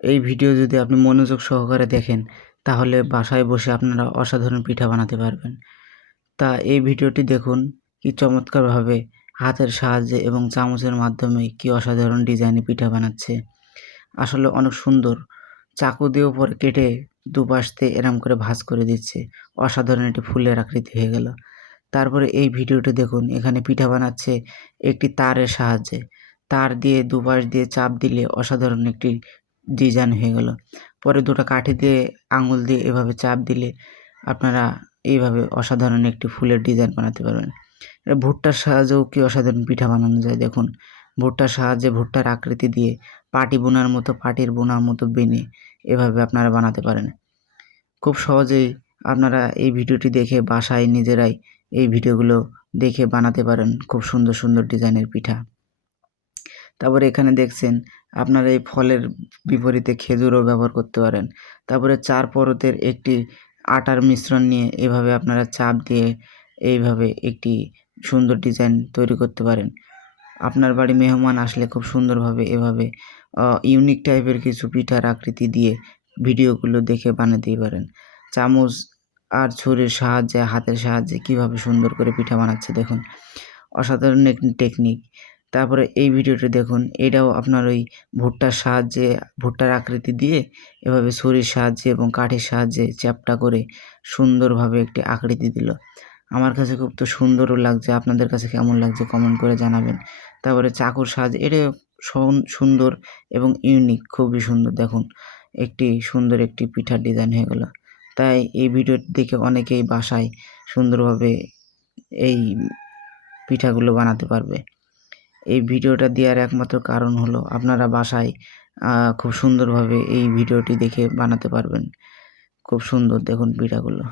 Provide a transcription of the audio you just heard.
এই ভিডিও যদি আপনি মনোযোগ সহকারে দেখেন তাহলে বাসায় বসে আপনারা অসাধারণ পিঠা বানাতে পারবেন। তা এই ভিডিওটি দেখুন কি চমৎকারভাবে হাতের সাহায্যে এবং চামচের মাধ্যমে কি অসাধারণ ডিজাইনে পিঠা বানাচ্ছে। আসলে অনেক সুন্দর। চাকু দিয়েও পরে কেটে দুপাশ দিয়ে এরম করে ভাঁজ করে দিচ্ছে। অসাধারণ একটি ফুলের আকৃতি হয়ে গেল। তারপরে এই ভিডিওটি দেখুন, এখানে পিঠা বানাচ্ছে একটি তারের সাহায্যে। তার দিয়ে দুপাশ দিয়ে চাপ দিলে অসাধারণ একটি ডিজাইন হয়ে গেল। পরে দুটো কাঠি দিয়ে আঙুল দিয়ে এভাবে চাপ দিলে আপনারা এইভাবে অসাধারণ একটি ফুলের ডিজাইন বানাতে পারবেন। ভুট্টার সাহায্যেও কি অসাধারণ পিঠা বানানো যায় দেখুন। ভুট্টার সাহায্যে ভুট্টার আকৃতি দিয়ে পাটির বোনার মতো বেনে এভাবে আপনারা বানাতে পারেন। খুব সহজেই আপনারা এই ভিডিওটি দেখে বাসায় নিজেরাই এই ভিডিওগুলো দেখে বানাতে পারেন খুব সুন্দর, সুন্দর ডিজাইনের পিঠা। তারপরে এখানে দেখছেন আপনারা এই ফলের বিপরীতে খেজুরও ব্যবহার করতে পারেন। তারপরে ৪ পরতের একটি আটার মিশ্রণ নিয়ে এভাবে আপনারা চাপ দিয়ে এইভাবে একটি সুন্দর ডিজাইন তৈরি করতে পারেন। আপনার বাড়ি মেহমান আসলে খুব সুন্দরভাবে এভাবে ইউনিক টাইপের কিছু পিঠার আকৃতি দিয়ে ভিডিওগুলো দেখে বানাতেই পারেন। চামচ আর ছুরির সাহায্যে, হাতের সাহায্যে কীভাবে সুন্দর করে পিঠা বানাচ্ছে দেখুন। অসাধারণ একটি টেকনিক। তারপরে এই ভিডিওটি দেখুন, এটাও আপনার ওই ভুট্টার আকৃতি দিয়ে এভাবে ছুরির সাহায্যে এবং কাঠির সাহায্যে চ্যাপ্টা করে সুন্দরভাবে একটি আকৃতি দিল। আমার কাছে খুব তো সুন্দরও লাগছে। আপনাদের কাছে কেমন লাগছে কমেন্ট করে জানাবেন। তারপরে চাকুর সাহায্যে এটাও সুন্দর এবং ইউনিক, খুবই সুন্দর দেখুন। সুন্দর একটি পিঠার ডিজাইন হয়ে গেল। তাই এই ভিডিওটি দেখে অনেকেই বাসায় সুন্দরভাবে এই পিঠাগুলো বানাতে পারবে। এই ভিডিওটা দেওয়ার একমাত্র কারণ হলো আপনারা বাসায় খুব সুন্দরভাবে এই ভিডিওটি দেখে বানাতে পারবেন। খুব সুন্দর দেখুন পিঠাগুলো।